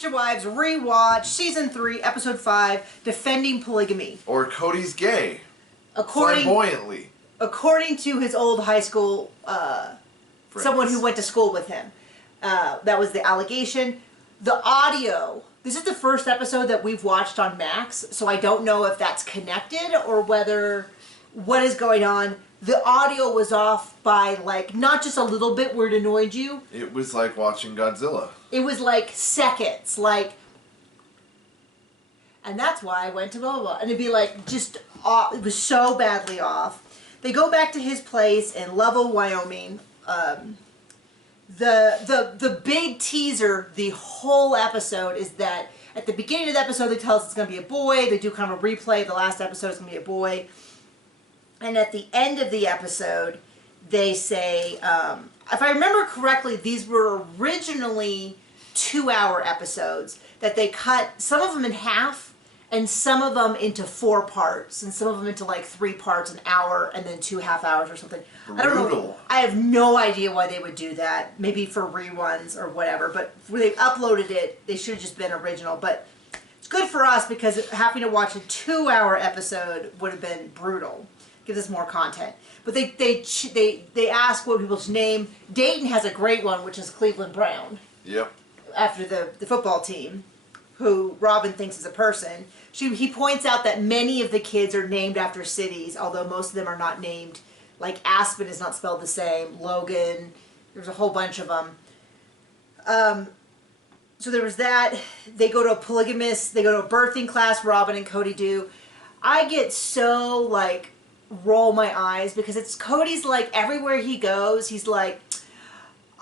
Sister Wives Rewatch, Season 3, Episode 5, Defending Polygamy. Or Cody's gay. According to his old high school, someone who went to school with him. That was the allegation. The audio, this is the first episode that we've watched on Max, so I don't know if that's connected or what is going on. The audio was off by, like, not just a little bit where it annoyed you. It was like watching Godzilla. It was like seconds, like, and that's why I went to blah, blah, blah. And it'd be like, just off, it was so badly off. They go back to his place in Lovell, Wyoming. The big teaser, the whole episode, is that at the beginning of the episode they tell us it's going to be a boy. They do kind of a replay. The last episode is going to be a boy. And at the end of the episode, they say, if I remember correctly, these were originally 2-hour episodes that they cut some of them in half and some of them into 4 parts and some of them into like 3 parts, an hour, and then 2 half hours or something. Brutal. I don't know. I have no idea why they would do that. Maybe for reruns or whatever. But when they uploaded it, they should have just been original. But it's good for us because having to watch a 2-hour episode would have been brutal. Gives us more content. But they ask what people's name. Dayton has a great one, which is Cleveland Brown. Yep. After the football team, who Robin thinks is a person. He points out that many of the kids are named after cities, although most of them are not named. Like Aspen is not spelled the same. Logan, there's a whole bunch of them. So there was that. They go to a polygamist. They go to a birthing class. Robin and Cody do. I get so like roll my eyes because it's Cody's like everywhere he goes. He's like,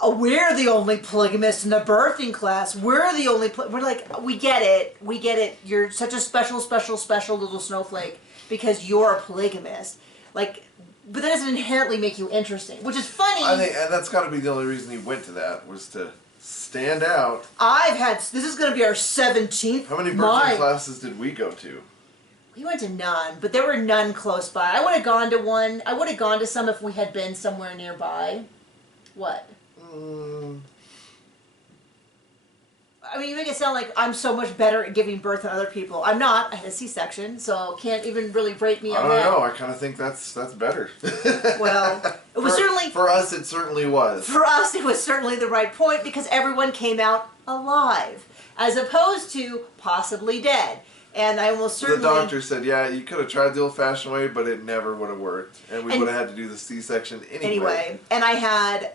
oh, we're the only polygamists in the birthing class. We're the only. We're like, we get it. We get it. You're such a special little snowflake because you're a polygamist. Like, but that doesn't inherently make you interesting, which is funny. I think, and that's got to be the only reason he went to that, was to stand out. This is going to be our 17th. How many birthing classes did we go to? We went to none, but there were none close by. I would have gone to one. I would have gone to some if we had been somewhere nearby. What? I mean, you make it sound like I'm so much better at giving birth than other people. I'm not. I had a C-section, so can't even really rate me on that. I don't know. I kind of think that's better. Well, it was certainly... For us, it certainly was. For us, it was certainly the right point because everyone came out alive, as opposed to possibly dead. And I almost certainly... The doctor said, yeah, you could have tried the old-fashioned way, but it never would have worked. And we would have had to do the C-section anyway. And I had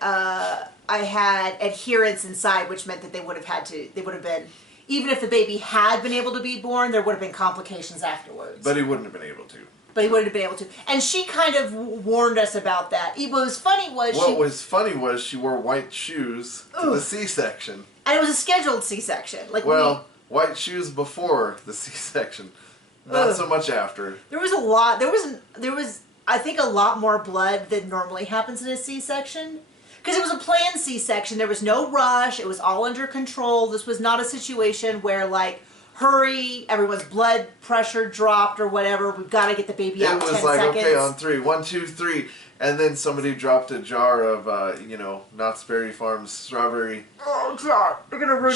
adherence inside, which meant that they would have been, even if the baby had been able to be born, there would have been complications afterwards. But he wouldn't have been able to. But he wouldn't have been able to. And she kind of warned us about that. What was funny was she wore white shoes to the C-section. And it was a scheduled C-section. Like, white shoes before the C-section, not so much after. There was a lot. There was I think a lot more blood than normally happens in a C-section, because it was a planned C-section. There was no rush. It was all under control. This was not a situation where like, hurry, everyone's blood pressure dropped or whatever. We've got to get the baby out in 10 seconds. It was like, okay, on 3, 1, 2, 3. And then somebody dropped a jar of, Knott's Berry Farms strawberry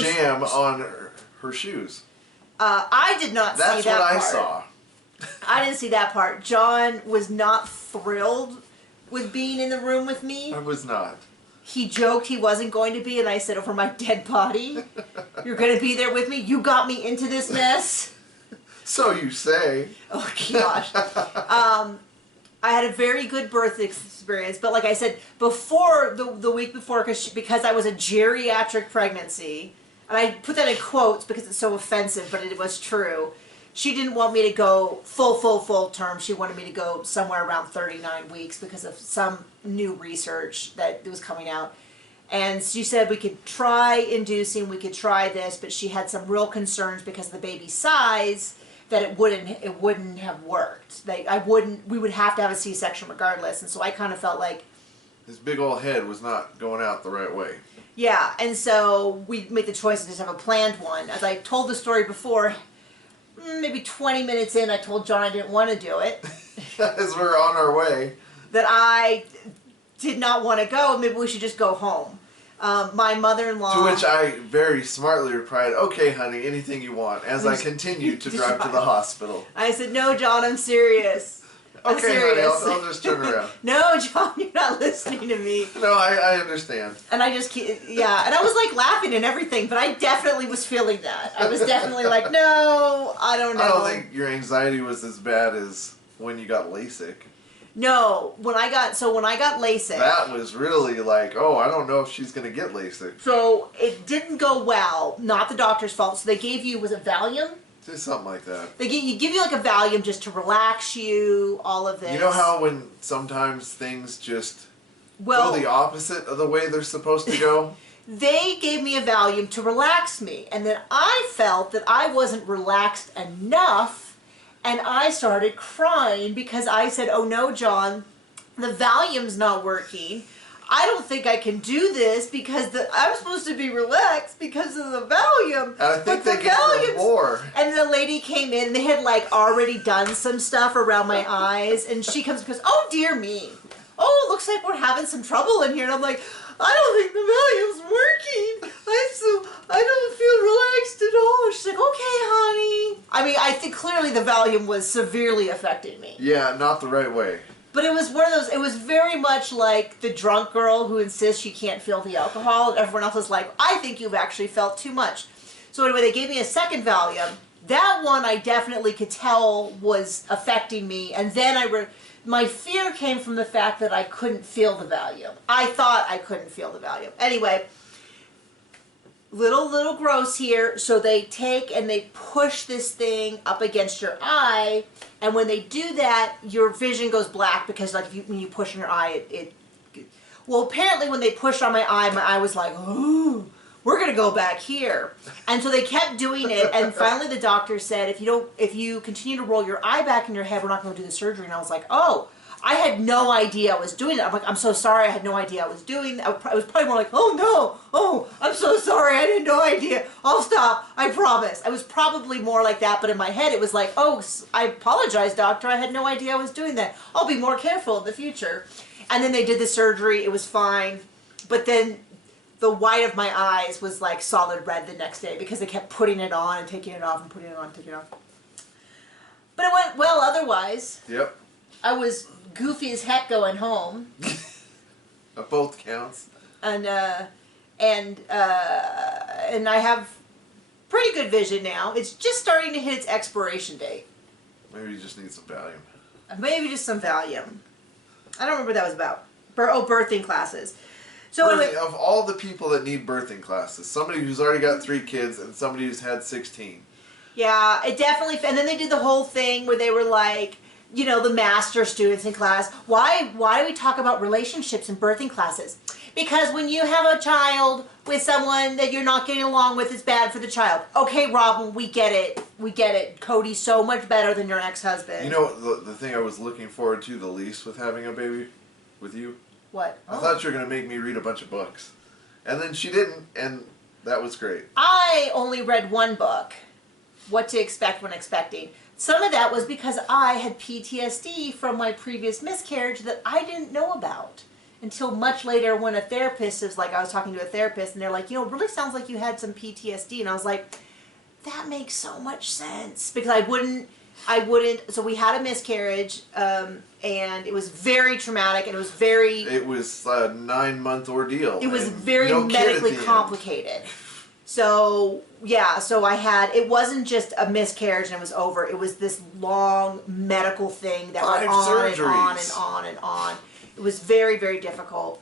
jam on her shoes. I did not see that part. That's what I saw. I didn't see that part. John was not thrilled with being in the room with me. I was not. He joked he wasn't going to be, and I said, over my dead body, you're going to be there with me? You got me into this mess? So you say. Oh, gosh. I had a very good birth experience, but like I said, before the week before, because I was a geriatric pregnancy, and I put that in quotes because it's so offensive, but it was true. She didn't want me to go full term. She wanted me to go somewhere around 39 weeks because of some new research that was coming out. And she said we could try inducing, we could try this, but she had some real concerns because of the baby's size that it wouldn't have worked. We would have to have a C-section regardless. And so I kind of felt like his big old head was not going out the right way. Yeah, and so we made the choice to just have a planned one. As I told the story before, maybe 20 minutes in, I told John I didn't want to do it. As we're on our way. That I did not want to go. Maybe we should just go home. My mother-in-law. To which I very smartly replied, "Okay, honey, anything you want." As I continued to drive to the hospital. I said, "No, John, I'm serious. I'm Okay, serious. honey, I'll just turn around." No, John, you're not listening to me. No, I understand. And I just, yeah, and I was like laughing and everything, but I definitely was feeling that. I was definitely like, no, I don't know. I don't think your anxiety was as bad as when you got LASIK. No, when I got LASIK. That was really like, oh, I don't know if she's going to get LASIK. So it didn't go well, not the doctor's fault. So they gave you, was it Valium? Just something like that. They give you like a Valium just to relax you, all of this. You know how when sometimes things just go the opposite of the way they're supposed to go? They gave me a Valium to relax me, and then I felt that I wasn't relaxed enough, and I started crying because I said, "Oh no, John, the Valium's not working. I don't think I can do this because I'm supposed to be relaxed because of the Valium." And I think they gave her more. And the lady came in, and they had like already done some stuff around my eyes, and she comes and goes, "Oh dear me. Oh, it looks like we're having some trouble in here." And I'm like, "I don't think the Valium's working. I don't feel relaxed at all." She's like, "Okay, honey." I mean, I think clearly the Valium was severely affecting me. Yeah, not the right way. But it was one of those, it was very much like the drunk girl who insists she can't feel the alcohol, and everyone else is like, "I think you've actually felt too much." So anyway, they gave me a second Valium. That one I definitely could tell was affecting me, and then my fear came from the fact that I couldn't feel the Valium. I thought I couldn't feel the Valium. Anyway, little gross here. So they take and they push this thing up against your eye, and when they do that, your vision goes black because like when you push in your eye, well, apparently when they pushed on my eye was like, "Ooh, we're gonna go back here." And so they kept doing it, and finally the doctor said, if you continue to roll your eye back in your head, we're not gonna do the surgery. And I was like, oh, I had no idea I was doing that. I'm like, "I'm so sorry, I had no idea I was doing that." I was probably more like, "Oh no, oh, I'm so sorry, I had no idea. I'll stop, I promise." I was probably more like that, but in my head it was like, "Oh, I apologize, doctor, I had no idea I was doing that. I'll be more careful in the future." And then they did the surgery, it was fine, but then the white of my eyes was like solid red the next day because they kept putting it on and taking it off and putting it on and taking it off. But it went well otherwise. Yep. I was goofy as heck going home. Both counts. And I have pretty good vision now. It's just starting to hit its expiration date. Maybe you just need some Valium. Maybe just some Valium. I don't remember what that was about. Birthing classes. So anyway, of all the people that need birthing classes, somebody who's already got 3 kids and somebody who's had 16. Yeah, it definitely. And then they did the whole thing where they were like, you know, the master students in class. Why do we talk about relationships in birthing classes? Because when you have a child with someone that you're not getting along with, it's bad for the child. Okay, Robin, we get it. We get it. Cody's so much better than your ex-husband. You know, the thing I was looking forward to the least with having a baby with you? What? I thought you were going to make me read a bunch of books. And then she didn't, and that was great. I only read one book, What to Expect When Expecting. Some of that was because I had PTSD from my previous miscarriage that I didn't know about until much later when a therapist was like, I was talking to a therapist and they're like, "You know, it really sounds like you had some PTSD." And I was like, that makes so much sense because I wouldn't, so we had a miscarriage and it was very traumatic and it was It was a 9-month ordeal. It was very medically complicated. So, yeah, so it wasn't just a miscarriage and it was over. It was this long medical thing that went on and on and on and on. It was very, very difficult.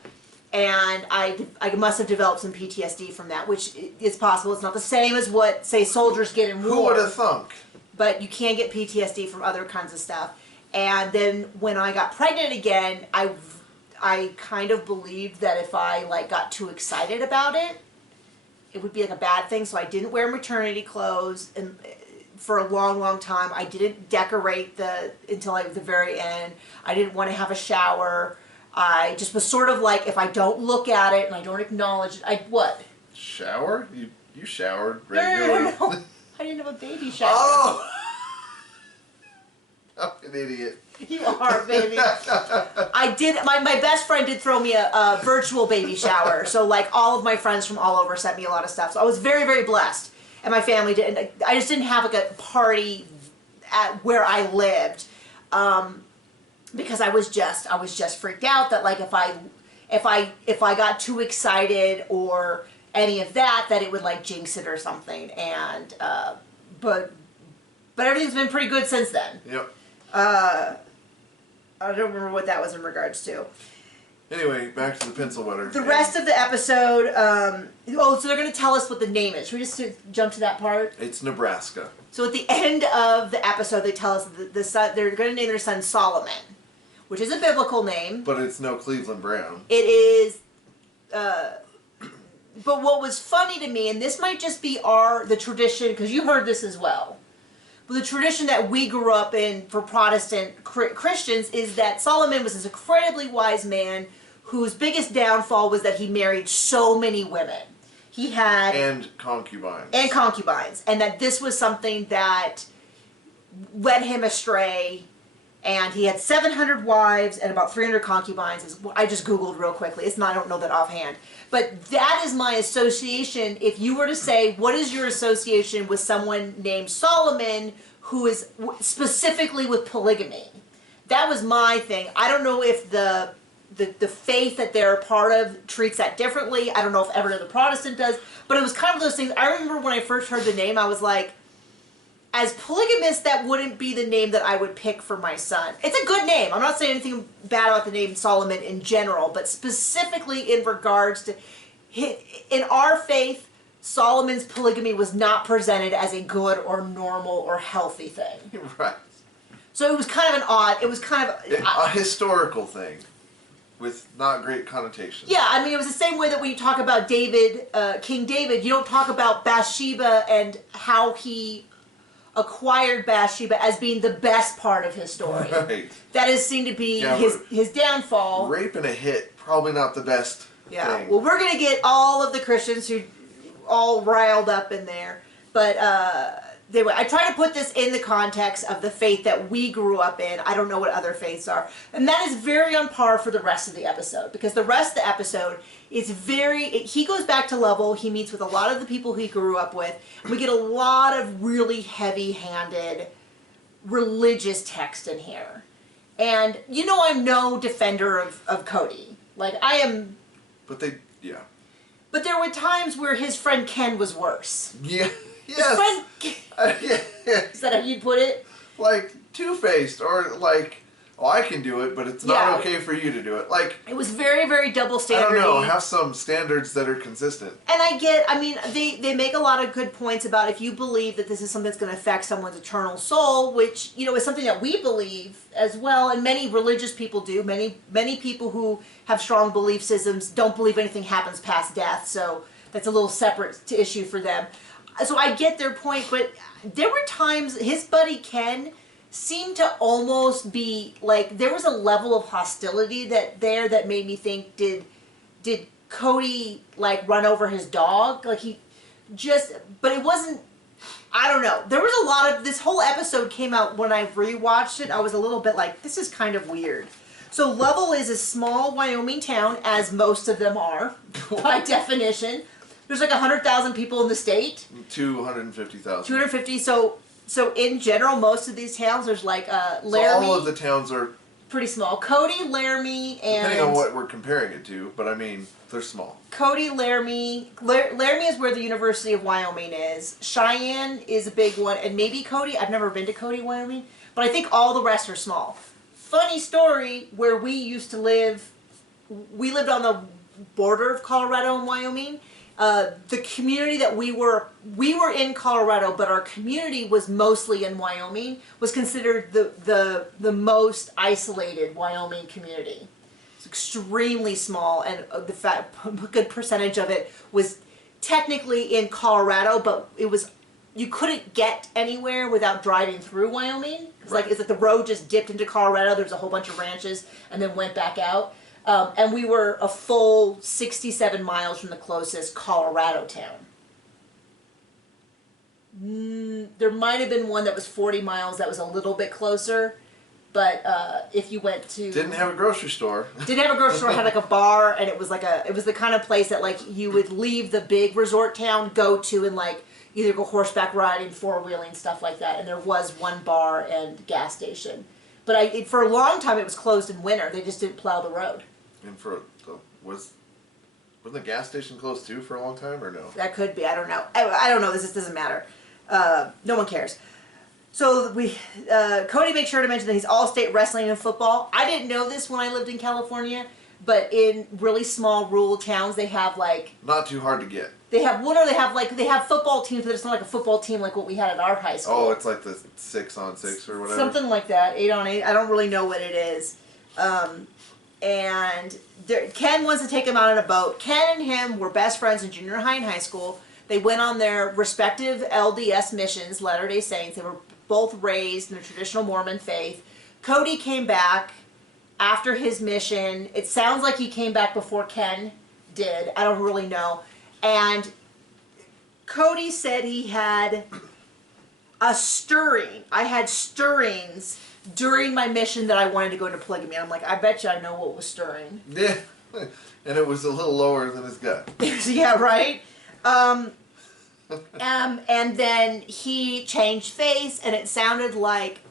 And I must have developed some PTSD from that, which is possible. It's not the same as what, say, soldiers get in war. Who would have thunk? But you can get PTSD from other kinds of stuff. And then when I got pregnant again, I kind of believed that if I got too excited about it, it would be like a bad thing. So I didn't wear maternity clothes and for a long, long time. I didn't decorate until the very end. I didn't want to have a shower. I just was sort of like, if I don't look at it and I don't acknowledge it, what? Shower? You showered regularly. No. I didn't have a baby shower. Oh! I'm an idiot. You are, baby. I did. My best friend did throw me a virtual baby shower. So like all of my friends from all over sent me a lot of stuff. So I was very, very blessed, and my family didn't. I just didn't have like a party at where I lived, because I was just freaked out that like if I got too excited or any of that it would like jinx it or something. And but everything's been pretty good since then. Yep. I don't remember what that was in regards to. Anyway, back to the pencil wetter. The rest of the episode, so they're going to tell us what the name is. Should we just jump to that part? It's Nebraska. So at the end of the episode, they tell us the son, they're going to name their son Solomon, which is a biblical name. But it's no Cleveland Brown. It is, but what was funny to me, and this might just be the tradition, because you heard this as well, but the tradition that we grew up in for Protestant Christians is that Solomon was this incredibly wise man whose biggest downfall was that he married so many women. He had... And concubines. And that this was something that led him astray. And he had 700 wives and about 300 concubines. I just Googled real quickly. I don't know that offhand. But that is my association. If you were to say, what is your association with someone named Solomon who is specifically with polygamy? That was my thing. I don't know if the faith that they're a part of treats that differently. I don't know if every other Protestant does. But it was kind of those things. I remember when I first heard the name, I was like, as polygamist, that wouldn't be the name that I would pick for my son. It's a good name. I'm not saying anything bad about the name Solomon in general, but specifically in regards to, in our faith, Solomon's polygamy was not presented as a good or normal or healthy thing. Right. So it was kind of a historical thing with not great connotations. Yeah, I mean, it was the same way that when you talk about David, King David, you don't talk about Bathsheba and how he acquired Bathsheba as being the best part of his story. Right. That is seen to be his downfall. Rape and a hit, probably not the best thing. Well, we're going to get all of the Christians who all riled up in there. But anyway, I try to put this in the context of the faith that we grew up in. I don't know what other faiths are. And that is very on par for the rest of the episode. Because the rest of the episode is he goes back to Level. He meets with a lot of the people he grew up with. We get a lot of really heavy-handed religious text in here. And you know I'm no defender of Cody. Like, I am... But there were times where his friend Ken was worse. Yeah. Yes. His friend... Is that how you'd put it? Like, two-faced, or like... Oh, I can do it, but it's not okay for you to do it. Like, it was very, very double standard. I don't know. Have some standards that are consistent. And they make a lot of good points about if you believe that this is something that's going to affect someone's eternal soul, which, you know, is something that we believe as well, and many religious people do. Many people who have strong belief systems don't believe anything happens past death, so that's a little separate issue for them. So I get their point, but there were times his buddy Ken seemed to almost be like there was a level of hostility that made me think, did Cody like run over his dog? Like but it wasn't, I don't know. There was a lot of, this whole episode came out when I rewatched it. I was a little bit like, this is kind of weird. So Level is a small Wyoming town, as most of them are, by definition. There's like 100,000 people in the state. 250,000. 250, so in general, most of these towns, there's like Laramie. So all of the towns are pretty small. Cody, Laramie, and... Depending on what we're comparing it to, but I mean, they're small. Cody, Laramie. Laramie is where the University of Wyoming is. Cheyenne is a big one, and maybe Cody. I've never been to Cody, Wyoming, but I think all the rest are small. Funny story, where we used to live, we lived on the border of Colorado and Wyoming. The community that we were in Colorado, but our community was mostly in Wyoming, was considered the most isolated Wyoming community. It's extremely small, and a good percentage of it was technically in Colorado, but you couldn't get anywhere without driving through Wyoming. It's like the road just dipped into Colorado. There's a whole bunch of ranches, and then went back out. And we were a full 67 miles from the closest Colorado town. There might have been one that was 40 miles that was a little bit closer, But if you went to... Didn't have a grocery store. Didn't have a grocery store, had like a bar, and it was like it was the kind of place that like you would leave the big resort town, go to, and like either go horseback riding, four-wheeling, stuff like that. And there was one bar and gas station. But for a long time it was closed in winter. They just didn't plow the road. And wasn't the gas station closed too for a long time, or no? That could be. I don't know. I don't know. This doesn't matter. No one cares. So Cody makes sure to mention that he's all-state wrestling and football. I didn't know this when I lived in California, but in really small rural towns, they have like... Not too hard to get. They have they have football teams, but it's not like a football team like what we had at our high school. Oh, it's like the 6-on-6 or whatever. Something like that, 8-on-8. I don't really know what it is. And Ken wants to take him out on a boat. Ken and him were best friends in junior high and high school. They went on their respective LDS missions, Latter-day Saints. They were both raised in the traditional Mormon faith. Cody came back after his mission. It sounds like he came back before Ken did. I don't really know. And Cody said he had a stirring. I had stirrings during my mission that I wanted to go into polygamy. I'm like, I bet you I know what was stirring. Yeah. And it was a little lower than his gut. Yeah, right? And then he changed face, and it sounded like...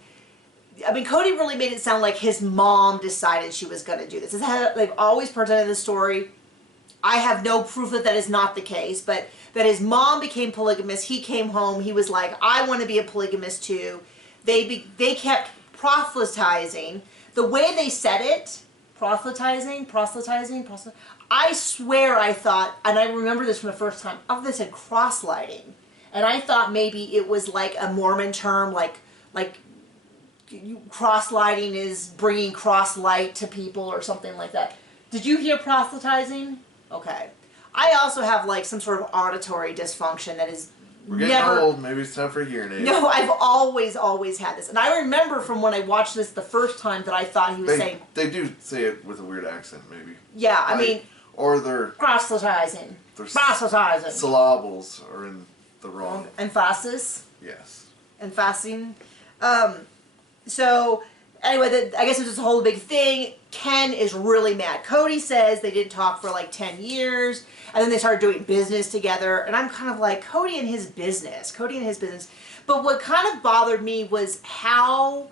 I mean, Cody really made it sound like his mom decided she was going to do this. This is how they've always presented the story. I have no proof that that is not the case, but that his mom became polygamous. He came home. He was like, I want to be a polygamist too. They kept proselytizing. The way they said it, proselytizing. I swear I thought, and I remember this from the first time, I thought they said cross-lighting. And I thought maybe it was like a Mormon term, like cross-lighting is bringing cross-light to people or something like that. Did you hear proselytizing? Okay. I also have like some sort of auditory dysfunction that is We're getting old. Maybe it's time for a hearing aid. No, I've always had this. And I remember from when I watched this the first time that I thought he was saying... They do say it with a weird accent, maybe. Yeah, I mean... Or they're... Proselytizing. Proselytizing. Syllables are in the wrong... Emphasis? Yes. Emphasizing. So, anyway, I guess it's just a whole big thing. Ken is really mad. Cody says they didn't talk for like 10 years, and then they started doing business together, and I'm kind of like, Cody and his business. But what kind of bothered me was how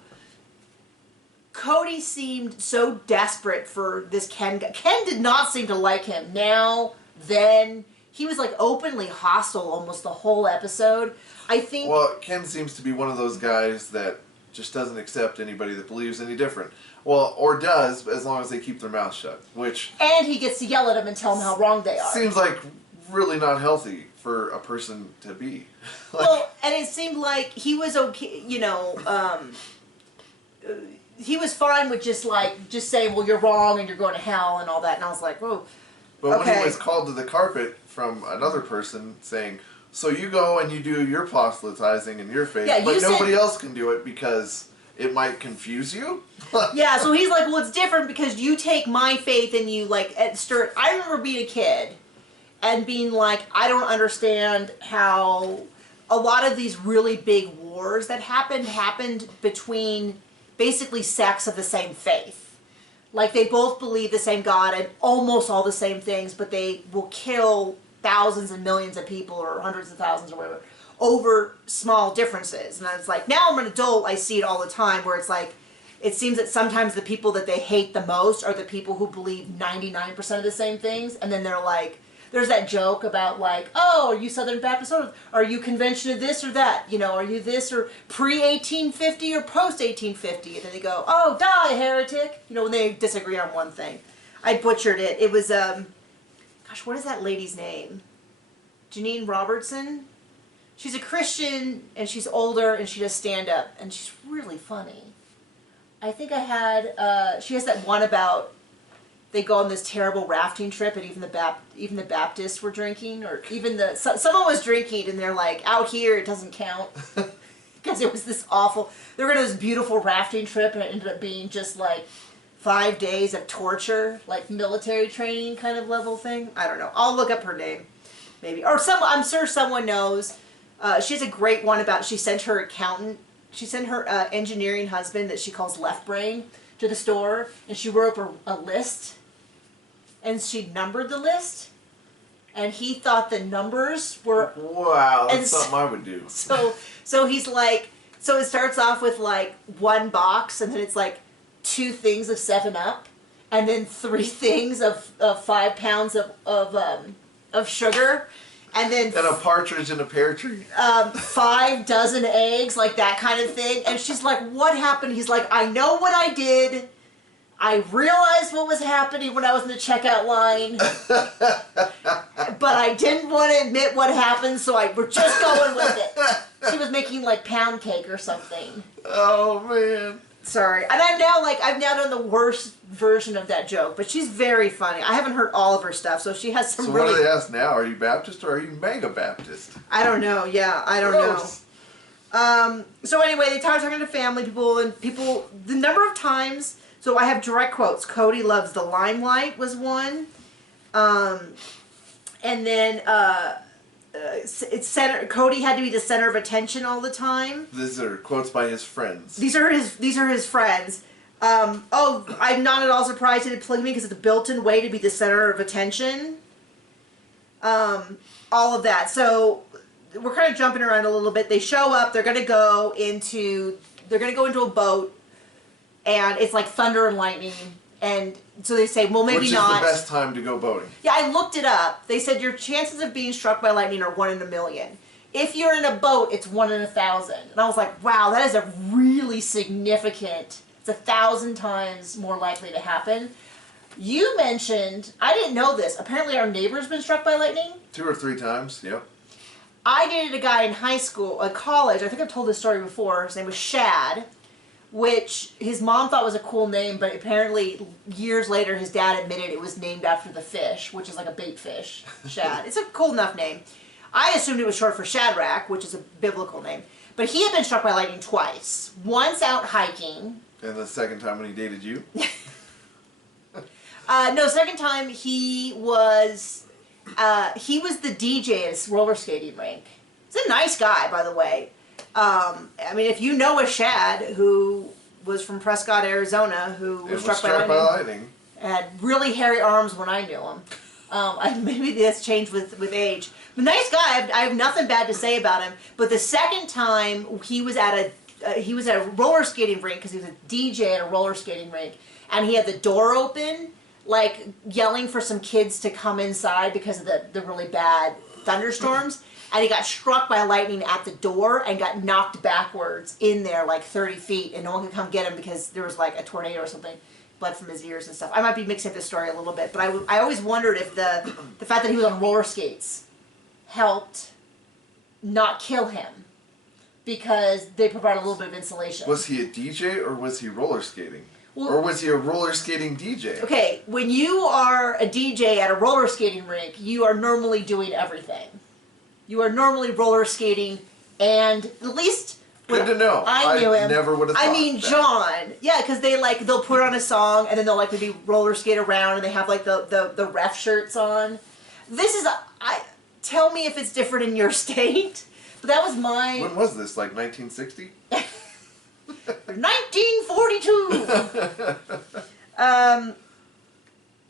Cody seemed so desperate for this Ken guy. Ken did not seem to like him. Now, then, he was like openly hostile almost the whole episode. I think... Well, Ken seems to be one of those guys that just doesn't accept anybody that believes any different. Well, or does, as long as they keep their mouth shut, which... And he gets to yell at them and tell them how wrong they are. Seems like really not healthy for a person to be. Well, and it seemed like he was okay, you know, he was fine with just saying, well, you're wrong and you're going to hell and all that, and I was like, whoa, But okay. when he was called to the carpet from another person saying, so you go and you do your proselytizing in your faith, Yeah, but nobody else can do it because it might confuse you? Yeah, so he's like, well, it's different because you take my faith and you, like, stir it. I remember being a kid and being like, I don't understand how a lot of these really big wars that happened between basically sects of the same faith. Like, they both believe the same God and almost all the same things, but they will kill thousands and millions of people or hundreds of thousands or whatever over small differences. And I was like, now I'm an adult, I see it all the time where it's like, it seems that sometimes the people that they hate the most are the people who believe 99% of the same things. And then they're like, there's that joke about like, oh, are you Southern Baptist? Or are you convention of this or that? You know, are you this or pre-1850 or post-1850? And then they go, oh, die, heretic. You know, when they disagree on one thing. I butchered it. It was, gosh, what is that lady's name? Janine Robertson? She's a Christian, and she's older, and she does stand-up, and she's really funny. I think I had, she has that one about they go on this terrible rafting trip, and even the Baptists were drinking, or even someone was drinking, and they're like, out here it doesn't count, because it was this awful. They were on this beautiful rafting trip, and it ended up being just like 5 days of torture, like military training kind of level thing. I don't know. I'll look up her name, maybe, or I'm sure someone knows. She has a great one about she sent her accountant her engineering husband that she calls Left Brain to the store, and she wrote up a list, and she numbered the list, and he thought the numbers were... Wow, that's something I would do. So he's like, so it starts off with like 1 box, and then it's like 2 things of 7-Up, and then 3 things of 5 pounds of sugar, and then a partridge in a pear tree. 5 dozen eggs, like that kind of thing. And she's like, what happened? He's like, I know what I did. I realized what was happening when I was in the checkout line. But I didn't want to admit what happened, so we're just going with it. She was making like pound cake or something. Oh, man. Sorry. And I've now done the worst version of that joke, but she's very funny. I haven't heard all of her stuff, so she has some really... So what do they ask now? Are you Baptist or are you mega Baptist? I don't know. Yeah, I don't know. So anyway, they start talking to family people, and the number of times... So I have direct quotes. Cody loves the limelight was one. And then Cody had to be the center of attention all the time. These are quotes by his friends. These are his friends. I'm not at all surprised he did polygamy because it's a built-in way to be the center of attention. All of that. So we're kind of jumping around a little bit. They show up. They're going to go into a boat, and it's like thunder and lightning. And so they say, well, maybe not. Which is the best time to go boating. Yeah, I looked it up. They said your chances of being struck by lightning are 1 in a million. If you're in a boat, it's 1 in 1,000. And I was like, wow, that is a really significant. It's 1,000 times more likely to happen. You mentioned, I didn't know this. Apparently, our neighbor's been struck by lightning. 2 or 3 times. Yep. I dated a guy in college. I think I've told this story before. His name was Shad, which his mom thought was a cool name, but apparently years later his dad admitted it was named after the fish, which is like a bait fish, Shad. It's a cool enough name. I assumed it was short for Shadrach, which is a biblical name. But he had been struck by lightning twice. Once out hiking. And the second time when he dated you? No, second time he was the DJ at a roller skating rink. He's a nice guy, by the way. I mean, if you know a Shad who was from Prescott, Arizona, who was struck by lightning, had really hairy arms when I knew him. Maybe that's changed with age. But nice guy. I have nothing bad to say about him. But the second time he was at a roller skating rink because he was a DJ at a roller skating rink, and he had the door open, like yelling for some kids to come inside because of the really bad thunderstorms. And he got struck by lightning at the door and got knocked backwards in there like 30 feet, and no one could come get him because there was like a tornado or something, blood from his ears and stuff. I might be mixing up the story a little bit, but I always wondered if the fact that he was on roller skates helped not kill him because they provide a little bit of insulation. Was he a DJ or was he roller skating? Well, or was he a roller skating DJ? Okay, when you are a DJ at a roller skating rink, you are normally doing everything. You are normally roller skating, and at least good to know. I knew him. Never would have thought. I mean, that. John. Yeah, because they'll put on a song, and then they'll like maybe roller skate around, and they have like the ref shirts on. This is tell me if it's different in your state. But that was my. When was this? Like 1960? 1942.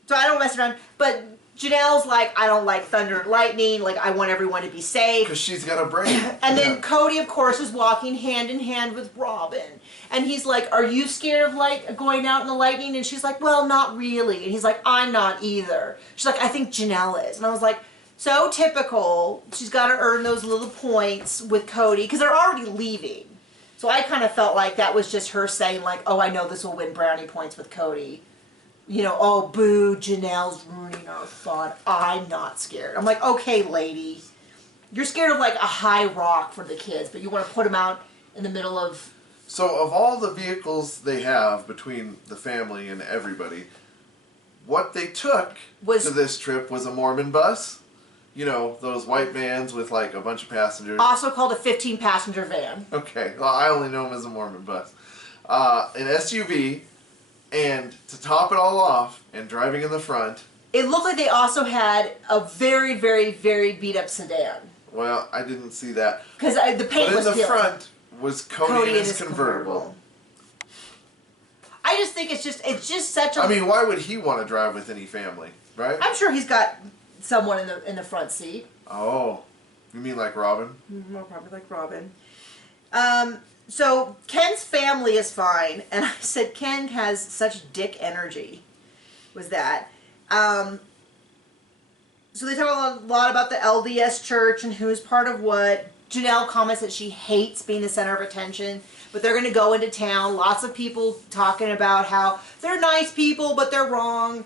So I don't mess around, but. Janelle's like, I don't like thunder and lightning, like I want everyone to be safe. Because she's got a brain. And then Cody, of course, is walking hand in hand with Robin. And he's like, are you scared of going out in the lightning? And she's like, well, not really. And he's like, I'm not either. She's like, I think Janelle is. And I was like, so typical. She's got to earn those little points with Cody, because they're already leaving. So I kind of felt like that was just her saying like, oh, I know this will win brownie points with Cody. You know, oh, boo, Janelle's ruining our fun. I'm not scared. I'm like, okay, lady. You're scared of, like, a high rock for the kids, but you want to put them out in the middle of... So, of all the vehicles they have between the family and everybody, what they took to this trip was a Mormon bus. You know, those white vans with, like, a bunch of passengers. Also called a 15-passenger van. Okay. Well, I only know them as a Mormon bus. An SUV... And to top it all off, and driving in the front... It looked like they also had a very, very, very beat-up sedan. Well, I didn't see that. Because the paint was peeling. But in the front was Cody in his convertible. I just think it's just such a... I mean, why would he want to drive with any family, right? I'm sure he's got someone in the front seat. Oh, you mean like Robin? More probably like Robin. So Ken's family is fine, and I said Ken has such dick energy. Was that? So they talk a lot about the LDS church and who's part of what. Janelle comments that she hates being the center of attention, but they're going to go into town. Lots of people talking about how they're nice people, but they're wrong.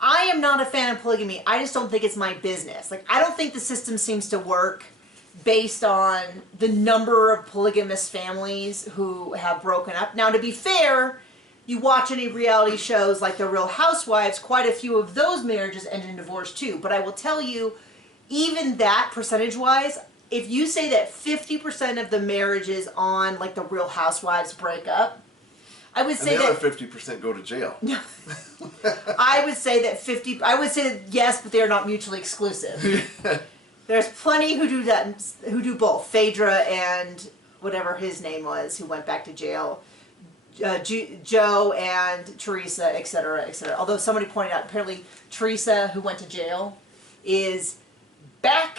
I am not a fan of polygamy. I just don't think it's my business. Like, I don't think the system seems to work based on the number of polygamous families who have broken up. Now, to be fair, you watch any reality shows like The Real Housewives, quite a few of those marriages end in divorce too. But I will tell you, even that percentage-wise, if you say that 50% of the marriages on like The Real Housewives break up, I would say and the that other 50% go to jail. I would say that yes, but they are not mutually exclusive. There's plenty who do that, who do both. Phaedra and whatever his name was, who went back to jail. Joe and Teresa, etc., etc. Although somebody pointed out, apparently Teresa, who went to jail, is back.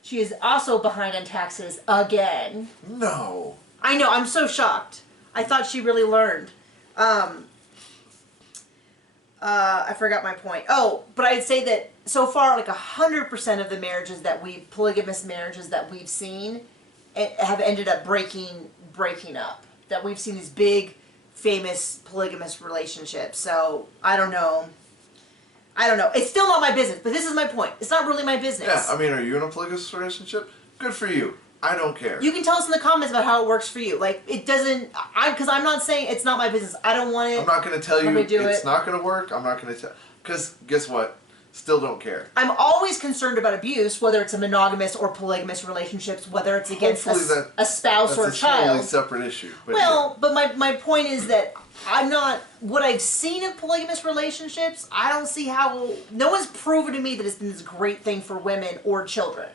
She is also behind on taxes again. No. I know, I'm so shocked. I thought she really learned. I forgot my point. Oh, but I'd say that so far, like 100% of the polygamous marriages that we've seen, have ended up breaking up. That we've seen these big, famous polygamous relationships. So I don't know. It's still not my business, but this is my point. It's not really my business. Yeah, I mean, are you in a polygamous relationship? Good for you. I don't care. You can tell us in the comments about how it works for you. Like, it doesn't... Because I'm not saying it's not my business. I don't want it. I'm not going to tell you it's not going to work. I'm not going to tell... Because guess what? Still don't care. I'm always concerned about abuse, whether it's a monogamous or polygamous relationships, whether it's against a spouse or a child. That's a totally separate issue. But well, but my point is that I'm not... What I've seen of polygamous relationships, I don't see how... No one's proven to me that it's been this great thing for women or children.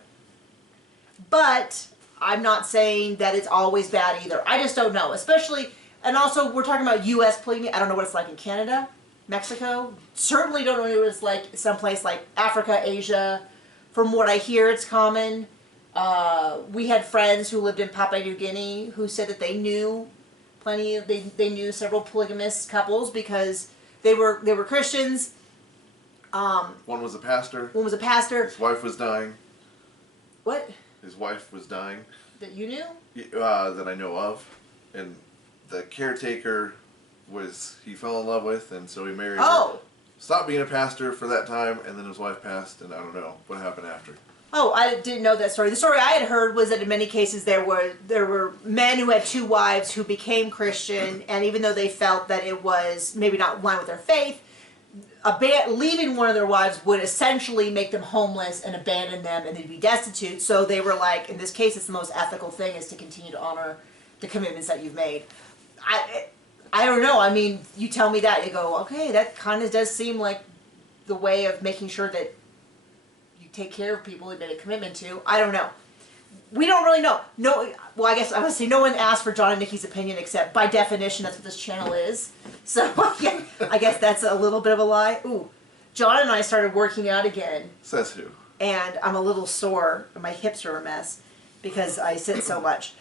But I'm not saying that it's always bad either. I just don't know. Especially... And also, we're talking about U.S. polygamy. I don't know what it's like in Canada, Mexico. Certainly don't know what it's like someplace like Africa, Asia. From what I hear, it's common. We had friends who lived in Papua New Guinea who said that they knew they knew several polygamous couples because they were Christians. one was a pastor. One was a pastor. His wife was dying. What? His wife was dying. That you knew? That I know of. And the caretaker he fell in love with, and so he married her. Stopped being a pastor for that time, and then his wife passed, and I don't know what happened after. Oh, I didn't know that story. The story I had heard was that in many cases there were men who had two wives who became Christian, and even though they felt that it was maybe not in line with their faith, leaving one of their wives would essentially make them homeless and abandon them, and they'd be destitute. So they were like, in this case, it's the most ethical thing is to continue to honor the commitments that you've made. I don't know. I mean, you tell me that, you go, okay, that kind of does seem like the way of making sure that you take care of people you made a commitment to. I don't know. We don't really know. No, well, I guess I would say no one asked for John and Nikki's opinion, except by definition that's what this channel is. So yeah, I guess that's a little bit of a lie. Ooh, John and I started working out again. Says who? And I'm a little sore. My hips are a mess because I sit so much.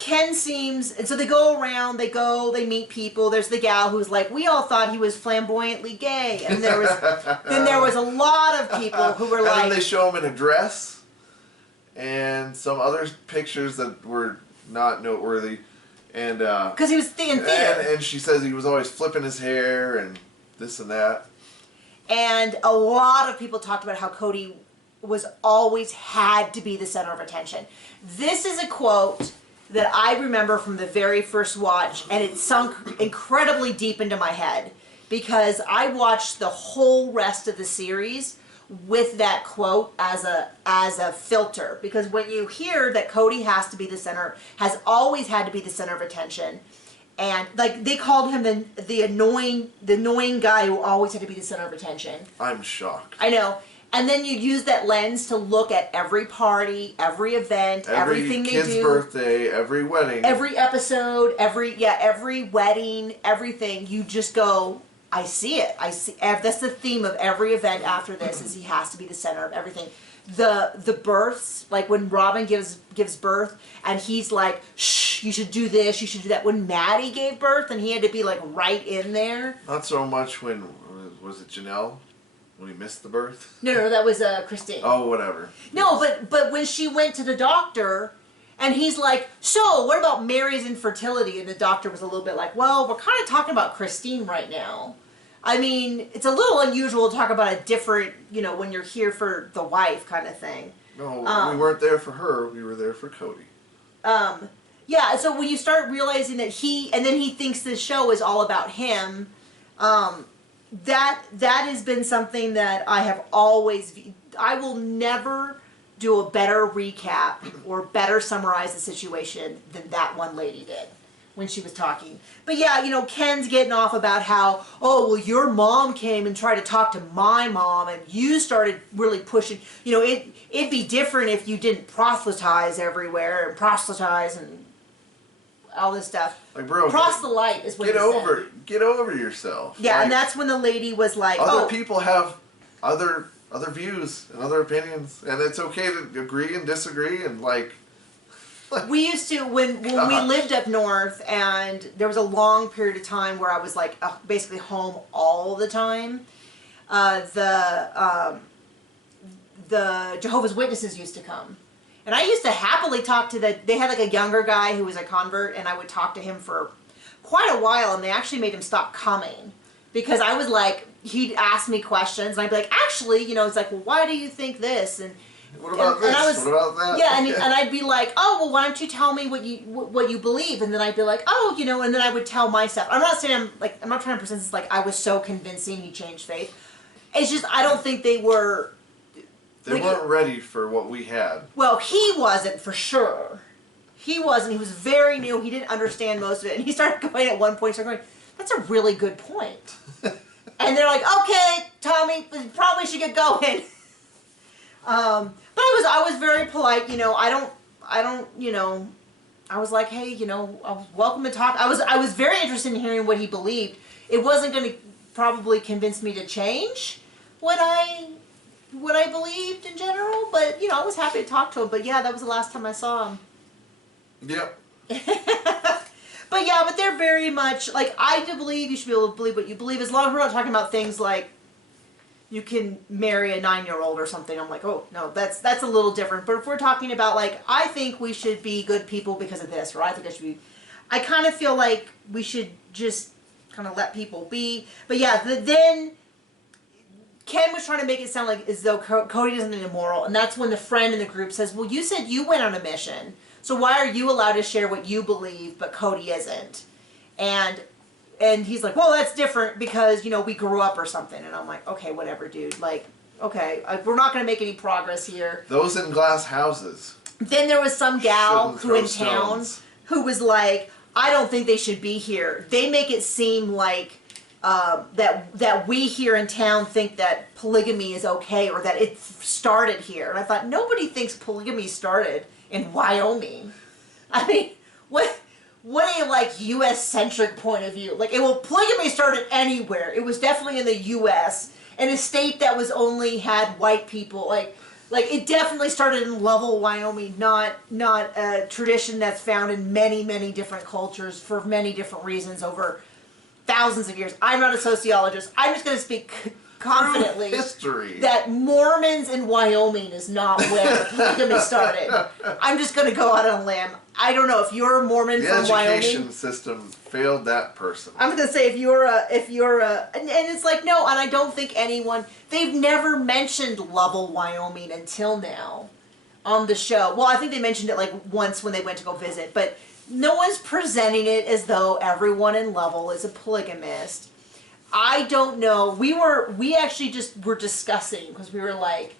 Ken seems, and so they go around, they meet people. There's the gal who's like, we all thought he was flamboyantly gay. And then there was a lot of people who were like... And then they show him in a dress, and some other pictures that were not noteworthy. And because he was in theater. And she says he was always flipping his hair, and this and that. And a lot of people talked about how Cody was always had to be the center of attention. This is a quote that I remember from the very first watch, and it sunk incredibly deep into my head because I watched the whole rest of the series with that quote as a filter. Because when you hear that Cody has always had to be the center of attention, and like they called him the annoying guy who always had to be the center of attention. I'm shocked. I know. And then you use that lens to look at every party, every event, everything they do. Every kid's birthday, every wedding. Every episode, every wedding, everything. You just go, I see it. I see. That's the theme of every event after this, is he has to be the center of everything. The births, like when Robin gives birth, and he's like, shh, you should do this, you should do that. When Maddie gave birth, and he had to be like right in there. Not so much when, was it Janelle? When he missed the birth? No, that was Christine. Oh, whatever. No, but when she went to the doctor, and he's like, so what about Mary's infertility? And the doctor was a little bit like, well, we're kind of talking about Christine right now. I mean, it's a little unusual to talk about a different, when you're here for the wife kind of thing. No, we weren't there for her. We were there for Cody. Yeah, so when you start realizing that and then he thinks this show is all about him, that has been something that I have always, I will never do a better recap or better summarize the situation than that one lady did when she was talking. But yeah, Ken's getting off about how, oh, well, your mom came and tried to talk to my mom, and you started really pushing, it'd be different if you didn't proselytize everywhere and proselytize and all this stuff. Like, bro, proselyte is what get over yourself. Yeah, and that's when the lady was like, other people have other views and other opinions, and it's okay to agree and disagree, and we used to, when we lived up north, and there was a long period of time where I was like basically home all the time. The Jehovah's Witnesses used to come. And I used to happily talk to they had like a younger guy who was a convert, and I would talk to him for quite a while, and they actually made him stop coming. Because I was like, he'd ask me questions, and I'd be like, actually, it's like, well, why do you think this? And what about this? What about that? Yeah, and I'd be like, oh, well, why don't you tell me what you believe? And then I'd be like, oh, and then I would tell my stuff. I'm not saying I'm not trying to present this like I was so convincing he changed faith. It's just I don't think they were. They weren't ready for what we had. Well, he wasn't for sure. He wasn't. He was very new. He didn't understand most of it, and he started going at one point. Started going, that's a really good point. And they're like, okay, Tommy, you probably should get going. But I was very polite, I don't, I was like, hey, I was welcome to talk. I was very interested in hearing what he believed. It wasn't going to probably convince me to change what I believed in general, but, I was happy to talk to him. But yeah, that was the last time I saw him. Yep. But yeah, but they're very much, I do believe you should be able to believe what you believe, as long as we're not talking about things like you can marry a 9-year-old or something. I'm like, oh, no, that's a little different. But if we're talking about, I think we should be good people because of this, or I think I kind of feel like we should just kind of let people be. But yeah, then Ken was trying to make it sound like as though Cody isn't immoral, and that's when the friend in the group says, well, you said you went on a mission, so why are you allowed to share what you believe, but Cody isn't? And he's like, well, that's different because, we grew up or something. And I'm like, okay, whatever, dude. Okay, we're not going to make any progress here. Those in glass houses. Then there was some gal who in town who was like, I don't think they should be here. They make it seem like that we here in town think that polygamy is okay, or that it started here. And I thought, nobody thinks polygamy started in Wyoming. I mean, what a U.S.-centric point of view. Polygamy started anywhere. It was definitely in the U.S. in a state that was only had white people. It definitely started in Lovell, Wyoming, not a tradition that's found in many, many different cultures for many different reasons over thousands of years. I'm not a sociologist. I'm just going to speak confidently that Mormons in Wyoming is not where polygamy started. I'm just going to go out on a limb. I don't know if you're a Mormon from Wyoming. The education system failed that person. I'm going to say if you're a, and it's like, no, and I don't think they've never mentioned Lovell, Wyoming until now on the show. Well, I think they mentioned it once when they went to go visit, but no one's presenting it as though everyone in Lovell is a polygamist. I don't know. We actually just were discussing because we were like,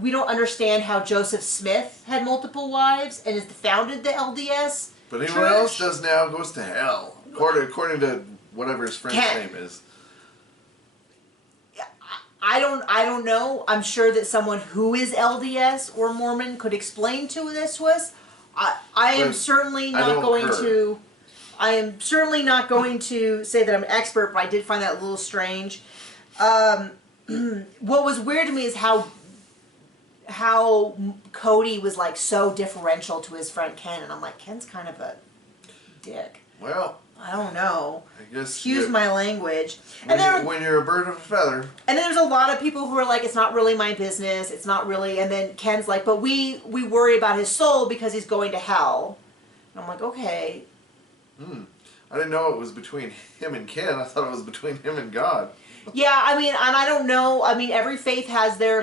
we don't understand how Joseph Smith had multiple wives and founded the LDS. But anyone else does now goes to hell, according to whatever his friend's name is. I don't know. I'm sure that someone who is LDS or Mormon could explain this to us. I am certainly not going to. I am certainly not going to say that I'm an expert, but I did find that a little strange. What was weird to me is how Cody was like so differential to his friend Ken, and I'm like, Ken's kind of a dick. Well, I don't know. I guess excuse my language. When you're a bird of a feather. And then there's a lot of people who are like, it's not really my business. It's not really. And then Ken's like, but we worry about his soul because he's going to hell. And I'm like, okay. I didn't know it was between him and Ken. I thought it was between him and God. Yeah, I mean, and I don't know. I mean, every faith has their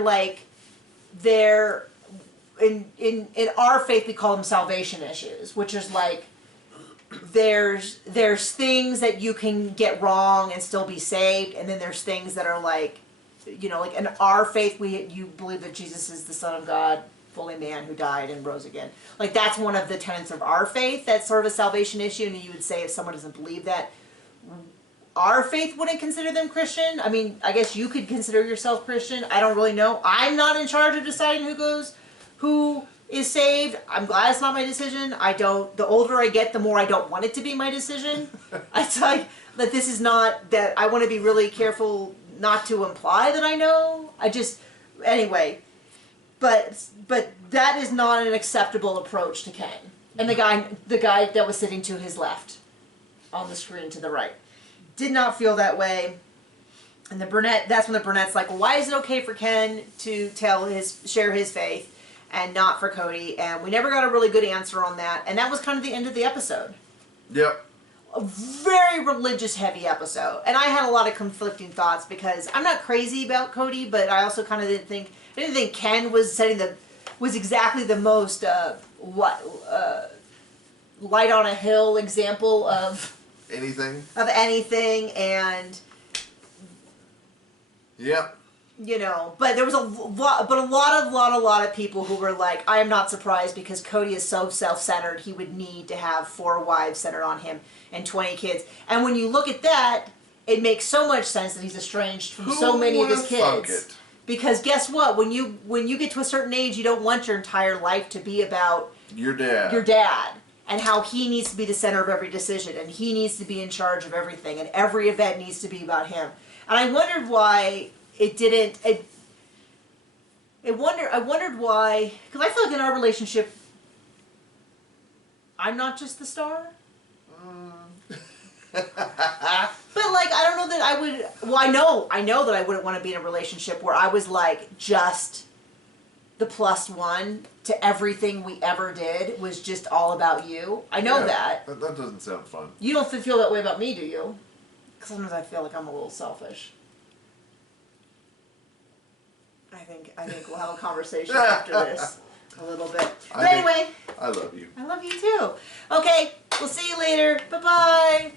in our faith we call them salvation issues, which is like there's things that you can get wrong and still be saved, and then there's things that are like, you know, like in our faith you believe that Jesus is the Son of God, fully man, who died and rose again. Like that's one of the tenets of our faith. That's sort of a salvation issue, and you would say if someone doesn't believe that, our faith wouldn't consider them Christian. I mean, I guess you could consider yourself Christian. I don't really know. I'm not in charge of deciding who is saved. I'm glad it's not my decision. The older I get, the more I don't want it to be my decision. It's like that this is not that I want to be really careful not to imply that I know. Anyway. But that is not an acceptable approach to Ken. And the guy that was sitting to his left on the screen to the right did not feel that way. And that's when the brunette's like, well, why is it okay for Ken to share his faith and not for Cody? And we never got a really good answer on that. And that was kind of the end of the episode. Yep. A very religious heavy episode. And I had a lot of conflicting thoughts because I'm not crazy about Cody, but I also kind of didn't think Ken was was exactly the most light on a hill example of anything, and yep. You know, but there was a lot of people who were like, I am not surprised because Cody is so self-centered. He would need to have 4 wives centered on him and 20 kids. And when you look at that, it makes so much sense that he's estranged from so many of his kids. Because guess what? When you get to a certain age, you don't want your entire life to be about your dad. And how he needs to be the center of every decision, and he needs to be in charge of everything, and every event needs to be about him. And I wondered why it didn't. I wondered why, because I feel like in our relationship, I'm not just the star. But like, I don't know that I would. Well, I know that I wouldn't want to be in a relationship where I was like just the +1 to everything we ever did was just all about you. I know that. That doesn't sound fun. You don't feel that way about me, do you? Because sometimes I feel like I'm a little selfish. I think we'll have a conversation after this a little bit. But anyway. I love you. I love you too. Okay, we'll see you later. Bye-bye.